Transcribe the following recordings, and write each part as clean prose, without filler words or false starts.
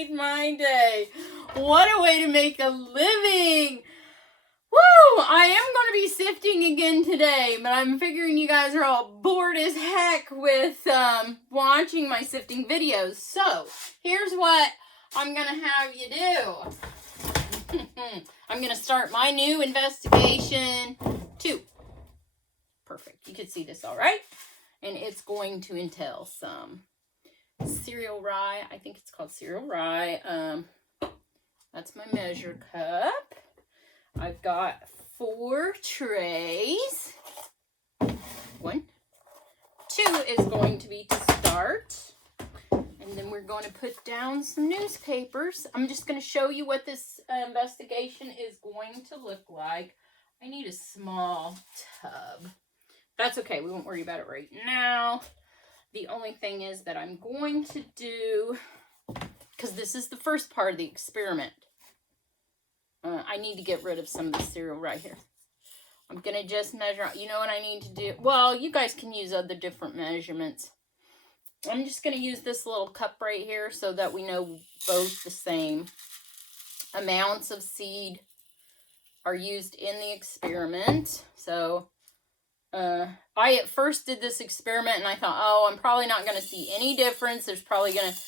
made my day. What a way to make a living. Woo! I am going to be sifting again today, but I'm figuring you guys are all bored as heck with watching my sifting videos. So, here's what I'm going to have you do. I'm going to start my new investigation 2. Perfect. You can see this all right. And it's going to entail some cereal rye. I think it's called cereal rye. That's my measure cup. I've got 4 trays. 1. 2 is going to be to start. And then we're going to put down some newspapers. I'm just going to show you what this investigation is going to look like. I need a small tub. That's okay. We won't worry about it right now. The only thing is that I'm going to do, because this is the first part of the experiment, I need to get rid of some of the cereal right here. I'm going to just measure out. You know what I need to do? Well, you guys can use other different measurements. I'm just going to use this little cup right here so that we know both the same amounts of seed are used in the experiment. So, I at first did this experiment and I thought, oh, I'm probably not going to see any difference. There's probably going to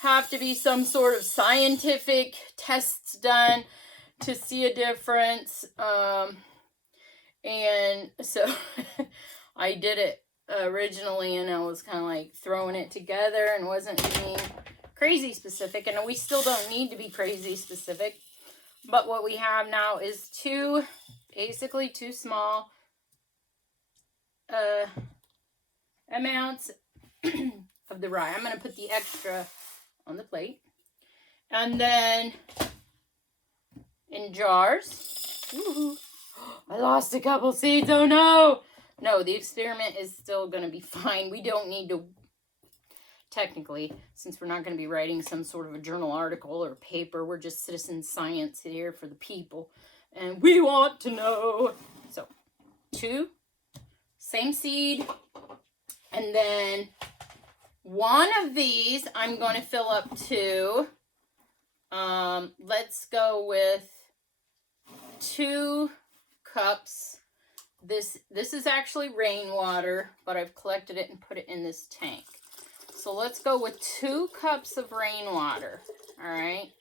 have to be some sort of scientific tests done to see a difference. And so I did it originally and I was kind of like throwing it together and wasn't being crazy specific. And we still don't need to be crazy specific. But what we have now is basically two small amounts of the rye. I'm going to put the extra on the plate. And then in jars. Woohoo. I lost a couple seeds. Oh no. No, the experiment is still going to be fine. We don't need to, technically, since we're not going to be writing some sort of a journal article or paper. We're just citizen science here for the people. And we want to know. So, 2. Same seed, and then one of these I'm going to fill up to, let's go with 2 cups. This is actually rainwater, but I've collected it and put it in this tank. So let's go with 2 cups of rainwater, all right?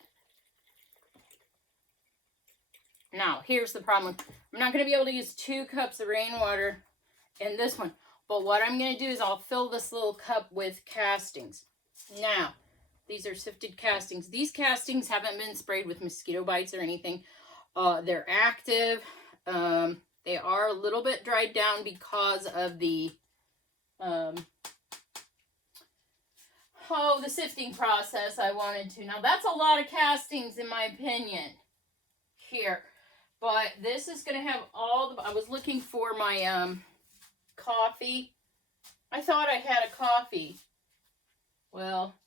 Now, here's the problem. I'm not going to be able to use 2 cups of rainwater in this one, but what I'm going to do is I'll fill this little cup with castings. Now, these are sifted castings. These castings haven't been sprayed with mosquito bites or anything. They're active. They are a little bit dried down because of the the sifting process I wanted to. Now, that's a lot of castings in my opinion here, but this is going to have all the, I was looking for my coffee. I thought I had a coffee. Well,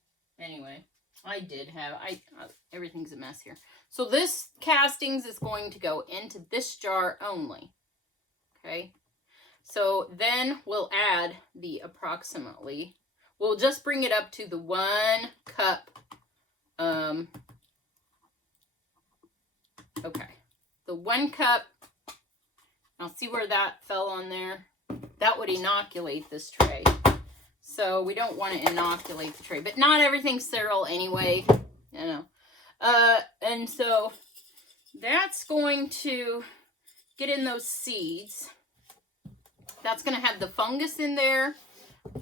anyway, I did have, everything's a mess here. So this castings is going to go into this jar only. Okay. So then we'll add the approximately, we'll just bring it up to the 1 cup. Okay. The 1 cup. I'll see where that fell on there. That would inoculate this tray. So we don't want to inoculate the tray. But not everything's sterile anyway. You know. And so that's going to get in those seeds. That's going to have the fungus in there,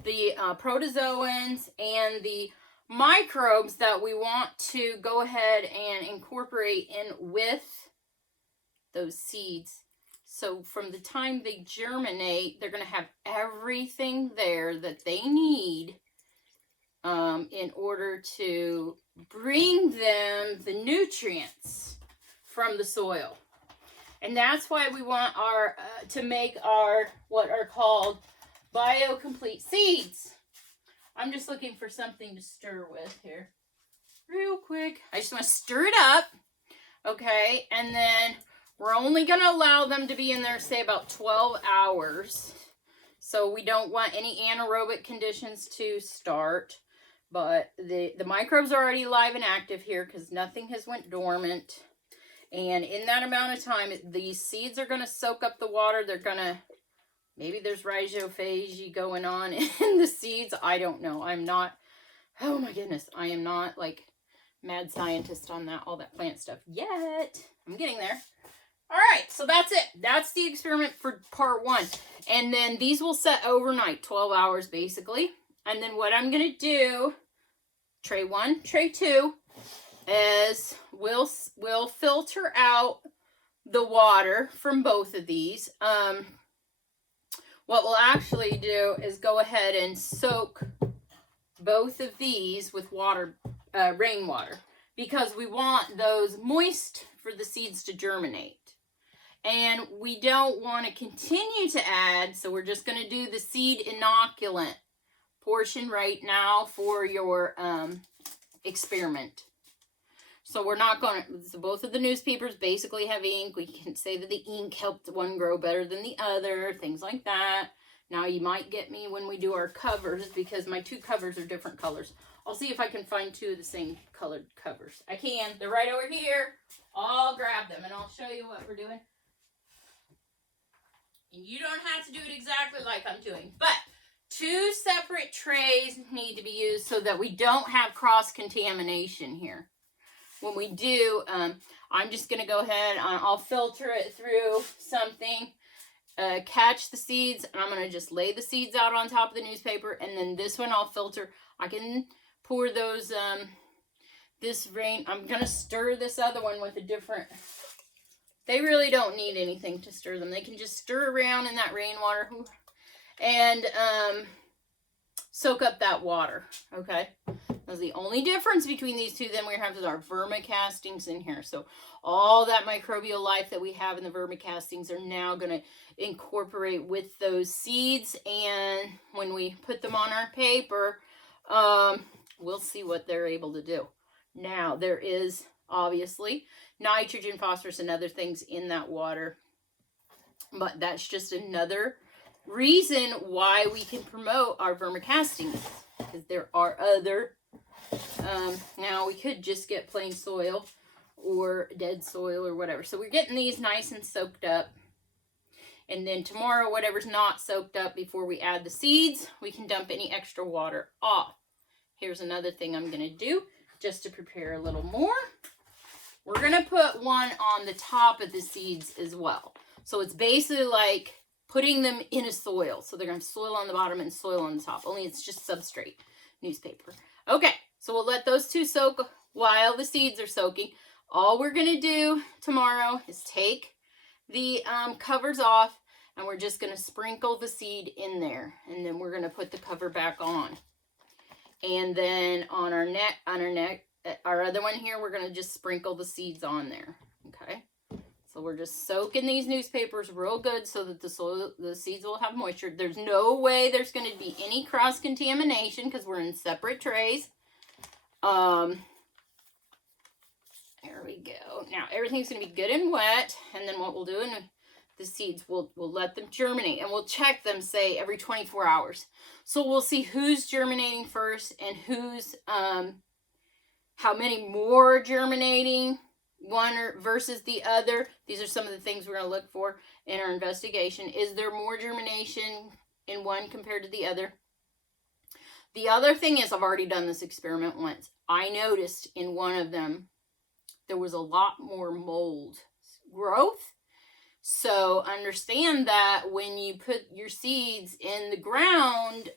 the protozoans, and the microbes that we want to go ahead and incorporate in with those seeds. So from the time they germinate, they're going to have everything there that they need in order to bring them the nutrients from the soil. And that's why we want our to make our what are called biocomplete seeds. I'm just looking for something to stir with here real quick. I just want to stir it up. Okay, and then we're only going to allow them to be in there, say, about 12 hours. So we don't want any anaerobic conditions to start. But the microbes are already alive and active here because nothing has went dormant. And in that amount of time, these seeds are going to soak up the water. They're going to, maybe there's rhizophagy going on in the seeds. I don't know. I'm not, oh my goodness, I am not like mad scientist on that, all that plant stuff yet. I'm getting there. All right, so that's it. That's the experiment for part 1. And then these will set overnight, 12 hours basically. And then what I'm going to do, tray 1, tray 2, is we'll filter out the water from both of these. What we'll actually do is go ahead and soak both of these with water, rainwater, because we want those moist for the seeds to germinate. And we don't want to continue to add, so we're just going to do the seed inoculant portion right now for your experiment. So we're not going to, so both of the newspapers basically have ink. We can say that the ink helped one grow better than the other, things like that. Now you might get me when we do our covers because my 2 covers are different colors. I'll see if I can find 2 of the same colored covers. I can. They're right over here. I'll grab them and I'll show you what we're doing. And you don't have to do it exactly like I'm doing, but 2 separate trays need to be used so that we don't have cross-contamination here. When we do, I'm just going to go ahead and I'll filter it through something, catch the seeds, and I'm going to just lay the seeds out on top of the newspaper, and then this one I'll filter. I can pour those, this rain, I'm going to stir this other one with a different, they really don't need anything to stir them. They can just stir around in that rainwater and soak up that water, okay? That's the only difference between these two. Then we have our vermicastings in here. So all that microbial life that we have in the vermicastings are now going to incorporate with those seeds. And when we put them on our paper, we'll see what they're able to do. Now, there is obviously nitrogen, phosphorus, and other things in that water. But that's just another reason why we can promote our vermicastings. Because there are other, now we could just get plain soil or dead soil or whatever. So we're getting these nice and soaked up. And then tomorrow, whatever's not soaked up before we add the seeds, we can dump any extra water off. Here's another thing I'm going to do just to prepare a little more. We're going to put one on the top of the seeds as well. So it's basically like putting them in a soil. So they're going to have soil on the bottom and soil on the top. Only it's just substrate newspaper. Okay, so we'll let those 2 soak while the seeds are soaking. All we're going to do tomorrow is take the covers off, and we're just going to sprinkle the seed in there. And then we're going to put the cover back on. And then on our other one here, we're going to just sprinkle the seeds on there. Okay. So we're just soaking these newspapers real good so that the seeds will have moisture. There's no way there's going to be any cross-contamination because we're in separate trays. There we go. Now everything's going to be good and wet. And then what we'll do in the seeds, we'll let them germinate. And we'll check them, say, every 24 hours. So we'll see who's germinating first and who's, how many more are germinating. One versus the other. These are some of the things we're going to look for in our investigation. Is there more germination in one compared to the other? The other thing is, I've already done this experiment once. I noticed in one of them, there was a lot more mold growth. So understand that when you put your seeds in the ground,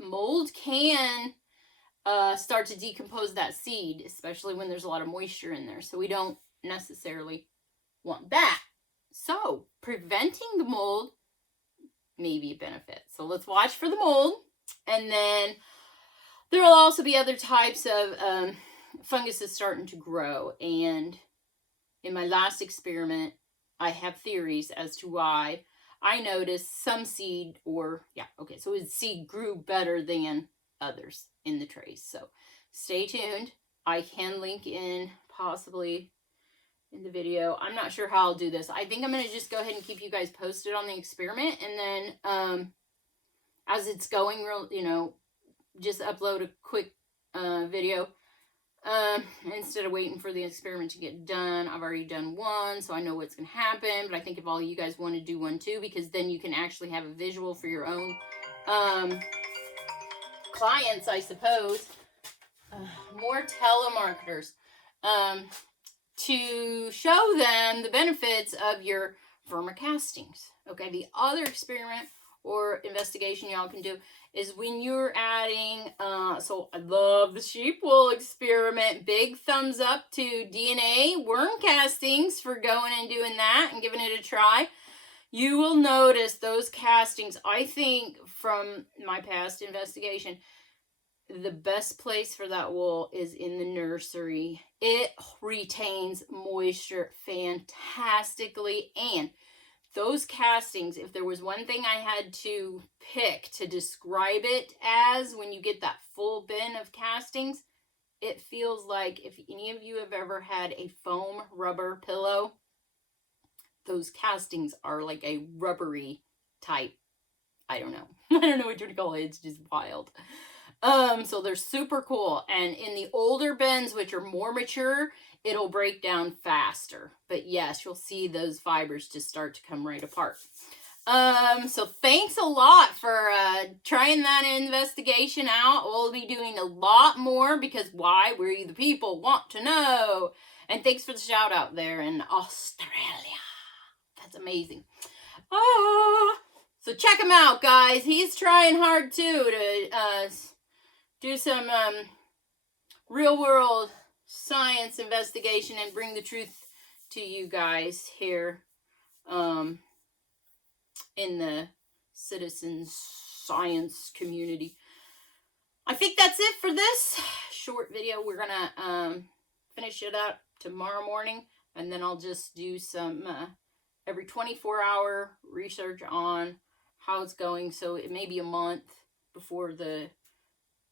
mold can start to decompose that seed, especially when there's a lot of moisture in there. So we don't necessarily want that. So preventing the mold may be a benefit. So let's watch for the mold. And then there will also be other types of funguses starting to grow. And in my last experiment, I have theories as to why I noticed some seed so his seed grew better than others in the trays. So stay tuned. I can link in possibly in the video. I'm not sure how I'll do this. I think I'm going to just go ahead and keep you guys posted on the experiment, and then as it's going, just upload a quick video. Instead of waiting for the experiment to get done, I've already done one, so I know what's going to happen. But I think if all you guys want to do one too, because then you can actually have a visual for your own clients, I suppose. More telemarketers. To show them the benefits of your vermicastings. Okay, the other experiment or investigation y'all can do is when you're adding, so I love the sheep wool experiment. Big thumbs up to DNA worm castings for going and doing that and giving it a try. You will notice those castings, I think from my past investigation, the best place for that wool is in the nursery. It retains moisture fantastically, and those castings, if there was one thing I had to pick to describe it as when you get that full bin of castings, it feels like if any of you have ever had a foam rubber pillow, those castings are like a rubbery type. I don't know. I don't know what you would call it. It's just wild. So they're super cool. And in the older bins, which are more mature, it'll break down faster. But yes, you'll see those fibers just start to come right apart. So thanks a lot for trying that investigation out. We'll be doing a lot more because why? We the people want to know. And thanks for the shout out there in Australia. That's amazing. So check him out, guys. He's trying hard too to do some real world science investigation and bring the truth to you guys here in the citizen science community. I think that's it for this short video. We're gonna finish it up tomorrow morning, and then I'll just do some every 24-hour research on how it's going. So it may be a month before the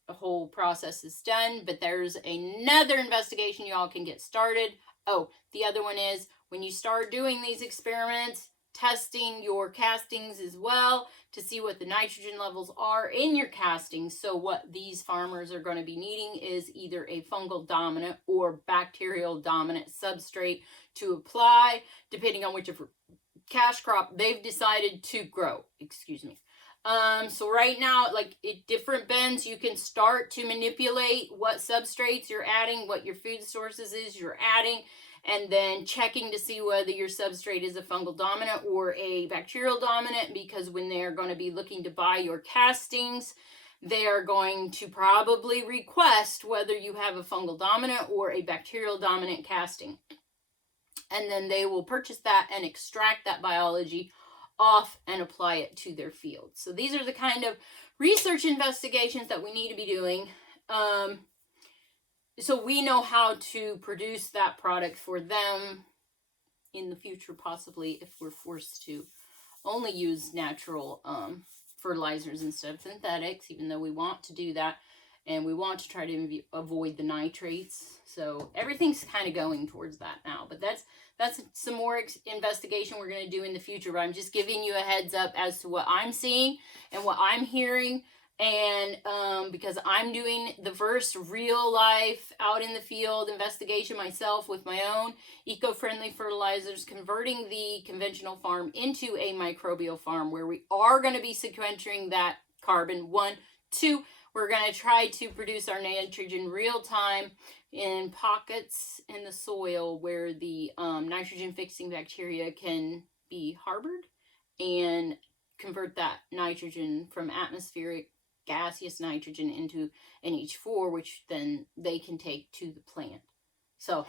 whole process is done, but there's another investigation y'all can get started. Oh, the other one is when you start doing these experiments, testing your castings as well to see what the nitrogen levels are in your castings. So what these farmers are going to be needing is either a fungal dominant or bacterial dominant substrate to apply, depending on which cash crop they've decided to grow. Excuse me. So right now, like at different bins, you can start to manipulate what substrates you're adding, what your food sources is you're adding, and then checking to see whether your substrate is a fungal dominant or a bacterial dominant, because when they're going to be looking to buy your castings, they are going to probably request whether you have a fungal dominant or a bacterial dominant casting. And then they will purchase that and extract that biology off and apply it to their field. So these are the kind of research investigations that we need to be doing. So we know how to produce that product for them in the future, possibly if we're forced to only use natural fertilizers instead of synthetics, even though we want to do that. And we want to try to avoid the nitrates. So everything's kind of going towards that now. But that's some more investigation we're going to do in the future. But I'm just giving you a heads up as to what I'm seeing and what I'm hearing. And because I'm doing the first real life out in the field investigation myself with my own eco-friendly fertilizers, converting the conventional farm into a microbial farm where we are going to be sequestering that carbon. 1, 2, we're going to try to produce our nitrogen real time in pockets in the soil where the nitrogen fixing bacteria can be harbored and convert that nitrogen from atmospheric gaseous nitrogen into NH4, which then they can take to the plant. So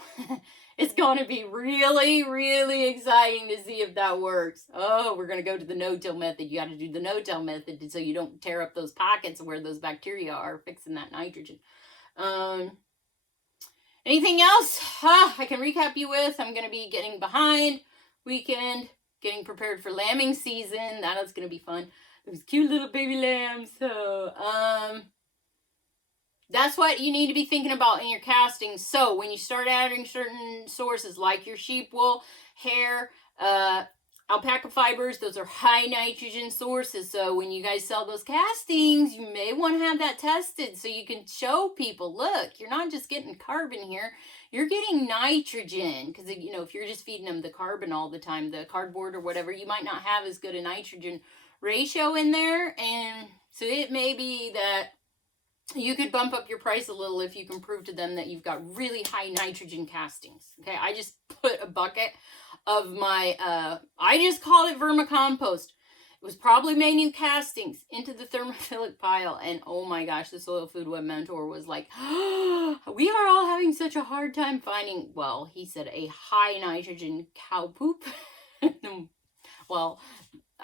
it's going to be really, really exciting to see if that works. Oh, we're going to go to the no-till method. You got to do the no-till method so you don't tear up those pockets where those bacteria are fixing that nitrogen. Anything else I can recap you with? I'm going to be getting behind weekend, getting prepared for lambing season. That is going to be fun. Those cute little baby lambs. So, that's what you need to be thinking about in your casting. So when you start adding certain sources like your sheep wool, hair, Alpaca fibers, those are high nitrogen sources. So when you guys sell those castings, you may want to have that tested so you can show people, look, you're not just getting carbon here, you're getting nitrogen. Because, you know, if you're just feeding them the carbon all the time, the cardboard or whatever, you might not have as good a nitrogen ratio in there. And so it may be that you could bump up your price a little if you can prove to them that you've got really high nitrogen castings. Okay, I just put a bucket of my, I just called it vermicompost. It was probably made new castings into the thermophilic pile. And oh my gosh, the Soil Food Web mentor was like, oh, we are all having such a hard time finding, well, he said a high nitrogen cow poop. Well,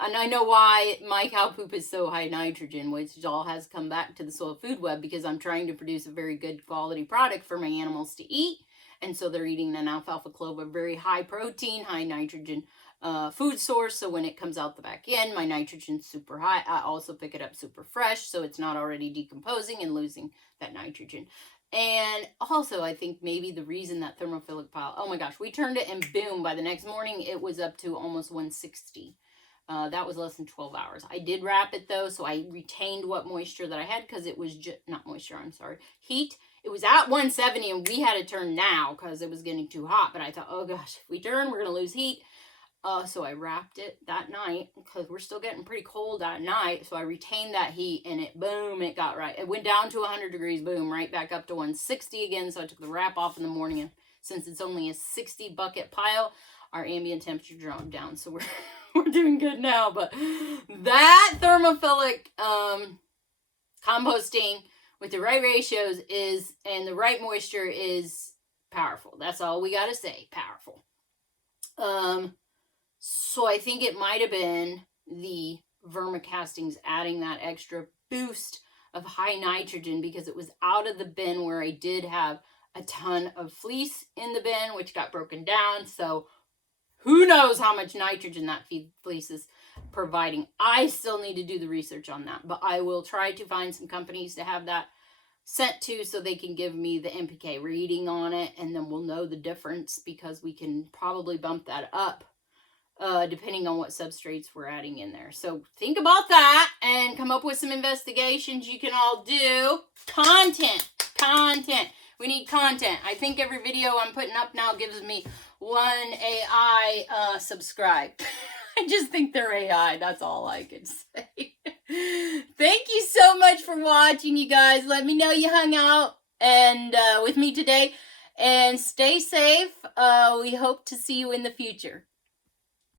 and I know why my cow poop is so high nitrogen, which all has come back to the Soil Food Web because I'm trying to produce a very good quality product for my animals to eat. And so they're eating an alfalfa clover, very high protein, high nitrogen food source. So when it comes out the back end, my nitrogen's super high. I also pick it up super fresh, so it's not already decomposing and losing that nitrogen. And also, I think maybe the reason that thermophilic pile, oh my gosh, we turned it and boom, by the next morning, it was up to almost 160. That was less than 12 hours. I did wrap it though, so I retained what moisture that I had because it was just, not moisture, I'm sorry, heat. It was at 170 and we had to turn now because it was getting too hot. But I thought, oh gosh, if we turn, we're going to lose heat. So I wrapped it that night because we're still getting pretty cold at night. So I retained that heat and it, boom, it got right. It went down to 100 degrees, boom, right back up to 160 again. So I took the wrap off in the morning. And since it's only a 60 bucket pile, our ambient temperature dropped down. So we're doing good now. But that thermophilic composting with the right ratios is, and the right moisture is powerful. That's all we got to say, powerful. So I think it might have been the vermicastings adding that extra boost of high nitrogen because it was out of the bin where I did have a ton of fleece in the bin, which got broken down. So who knows how much nitrogen that fleece is providing. I still need to do the research on that, but I will try to find some companies to have that sent to so they can give me the NPK reading on it, and then we'll know the difference because we can probably bump that up depending on what substrates we're adding in there. So think about that and come up with some investigations you can all do. Content. We need content. I think every video I'm putting up now gives me one AI subscribe. I just think they're AI. That's all I can say. Thank you so much for watching, you guys. Let me know you hung out and with me today. And stay safe. We hope to see you in the future.